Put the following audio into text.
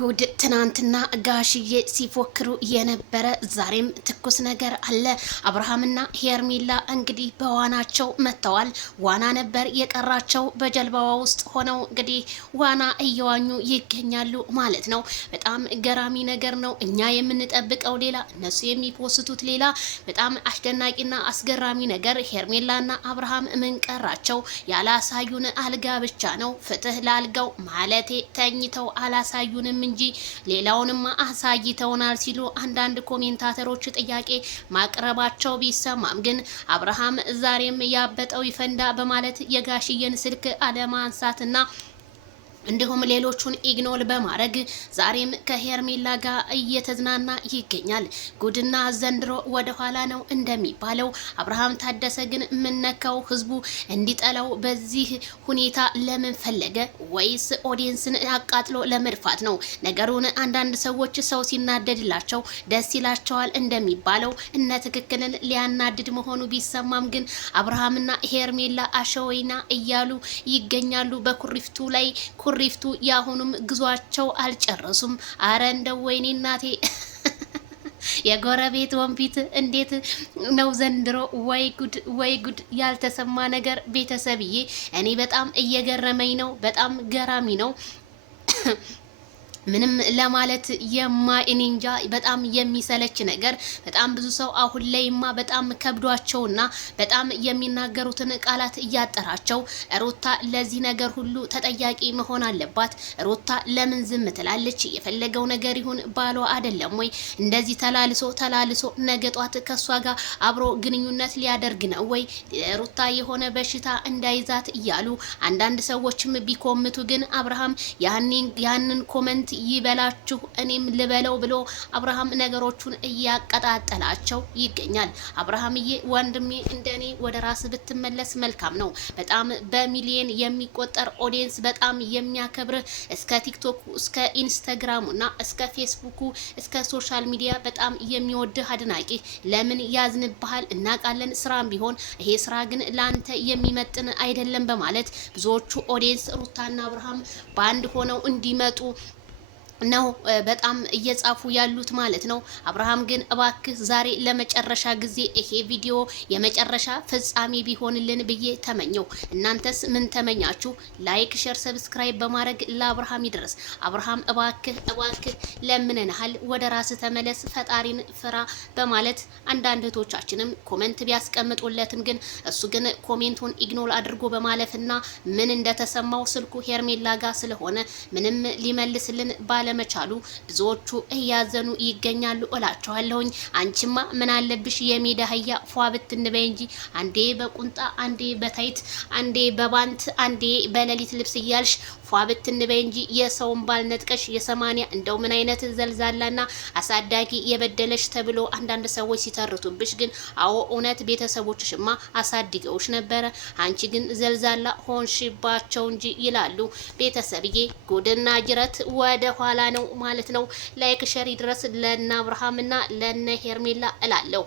ጉድ! ትናንትና ጋሽዬ ሲፎክሩ የነበረ ዛሬም ትኩስ ነገር አለ። አብርሃምና ሄርሜላ እንግዲህ በዋናቸው መጥተዋል። ዋና ነበር የቀራቸው። በጀልባዋ ውስጥ ሆነው እንግዲህ ዋና እየዋኙ ይገኛሉ ማለት ነው። በጣም ገራሚ ነገር ነው። እኛ የምንጠብቀው ሌላ፣ እነሱ የሚፖስቱት ሌላ። በጣም አስደናቂና አስገራሚ ነገር። ሄርሜላና አብርሃም ምን ቀራቸው? ያላሳዩን አልጋ ብቻ ነው። ፍትህ ለአልጋው ማለቴ ተኝተው አላሳዩንም እንጂ ሌላውንም አሳይተውናል ሲሉ አንዳንድ ኮሜንታተሮች ጥያቄ ማቅረባቸው ቢሰማም ግን አብርሃም ዛሬም ያበጠው ይፈንዳ በማለት የጋሽየን ስልክ አለማንሳትና እንዲሁም ሌሎቹን ኢግኖር በማድረግ ዛሬም ከሄርሜላ ጋር እየተዝናና ይገኛል። ጉድና ዘንድሮ ወደ ኋላ ነው እንደሚባለው። አብርሃም ታደሰ ግን ምነካው? ህዝቡ እንዲጠላው በዚህ ሁኔታ ለምን ፈለገ? ወይስ ኦዲየንስን አቃጥሎ ለመድፋት ነው? ነገሩን አንዳንድ ሰዎች ሰው ሲናደድላቸው ደስ ይላቸዋል እንደሚባለው እነ ትክክልን ሊያናድድ መሆኑ ቢሰማም ግን አብርሃምና ሄርሜላ አሸወይና እያሉ ይገኛሉ በኩሪፍቱ ላይ። ኩሪፍቱ ያሁኑም ግዟቸው አልጨረሱም። አረ እንደው ወይኔ እናቴ የጎረቤት ወንፊት እንዴት ነው ዘንድሮ? ወይ ጉድ ወይ ጉድ! ያልተሰማ ነገር ቤተሰብዬ፣ እኔ በጣም እየገረመኝ ነው። በጣም ገራሚ ነው። ምንም ለማለት እንጃ። በጣም የሚሰለች ነገር። በጣም ብዙ ሰው አሁን ላይማ በጣም ከብዷቸውና በጣም የሚናገሩትን ቃላት እያጠራቸው፣ ሩታ ለዚህ ነገር ሁሉ ተጠያቂ መሆን አለባት። ሩታ ለምን ዝም ትላለች? የፈለገው ነገር ይሁን ባሏ አይደለም ወይ? እንደዚህ ተላልሶ ነገ ጧት ከሷ ጋር አብሮ ግንኙነት ሊያደርግ ነው ወይ? ሩታ የሆነ በሽታ እንዳይዛት እያሉ አንዳንድ ሰዎችም ቢኮምቱ ግን አብርሃም ያንን ኮመንት ይበላችሁ እኔም ልበለው ብሎ አብርሃም ነገሮቹን እያቀጣጠላቸው ይገኛል። አብርሃምዬ ወንድሜ፣ እንደኔ ወደ ራስ ብትመለስ መልካም ነው። በጣም በሚሊየን የሚቆጠር ኦዲየንስ በጣም የሚያከብርህ እስከ ቲክቶክ እስከ ኢንስታግራሙ እና እስከ ፌስቡኩ እስከ ሶሻል ሚዲያ በጣም የሚወድህ አድናቂ ለምን ያዝንብሃል እናውቃለን። ስራም ቢሆን ይሄ ስራ ግን ላንተ የሚመጥን አይደለም በማለት ብዙዎቹ ኦዲየንስ ሩታና አብርሃም በአንድ ሆነው እንዲመጡ ነው በጣም እየጻፉ ያሉት ማለት ነው። አብርሃም ግን እባክህ ዛሬ ለመጨረሻ ጊዜ ይሄ ቪዲዮ የመጨረሻ ፍጻሜ ቢሆንልን ብዬ ተመኘው። እናንተስ ምን ተመኛችሁ? ላይክ፣ ሼር፣ ሰብስክራይብ በማድረግ ለአብርሃም ይድረስ። አብርሃም እባክህ ለምነናሃል፣ ወደ ራስ ተመለስ፣ ፈጣሪን ፍራ በማለት አንዳንድ እህቶቻችንም ኮሜንት ቢያስቀምጡለትም ግን እሱ ግን ኮሜንቱን ኢግኖር አድርጎ በማለፍና ምን እንደተሰማው ስልኩ ሄርሜላ ጋር ስለሆነ ምንም ሊመልስልን ባለመቻሉ ብዙዎቹ እያዘኑ ይገኛሉ እላቸዋለሁኝ። አንቺማ ምን አለብሽ የሜዳ አህያ ፏ ብትንበይ እንጂ አንዴ በቁንጣ አንዴ በታይት አንዴ በባንት አንዴ በሌሊት ልብስ እያልሽ ፏ ብትንበይ እንጂ የሰውን ባል ነጥቀሽ የ80 እንደው ምን አይነት ዘልዛላና አሳዳጊ የበደለሽ ተብሎ አንዳንድ ሰዎች ሲተርቱብሽ ግን አዎ እውነት ቤተሰቦችሽማ አሳድገውሽ ነበረ። አንቺ ግን ዘልዛላ ሆንሽባቸው እንጂ ይላሉ ቤተሰብዬ። ጉድና ጅረት ወደ ኋላ ነው ማለት ነው። ላይክ ሸር ይድረስ ለነ አብርሃምና ለነ ሄርሜላ እላለሁ።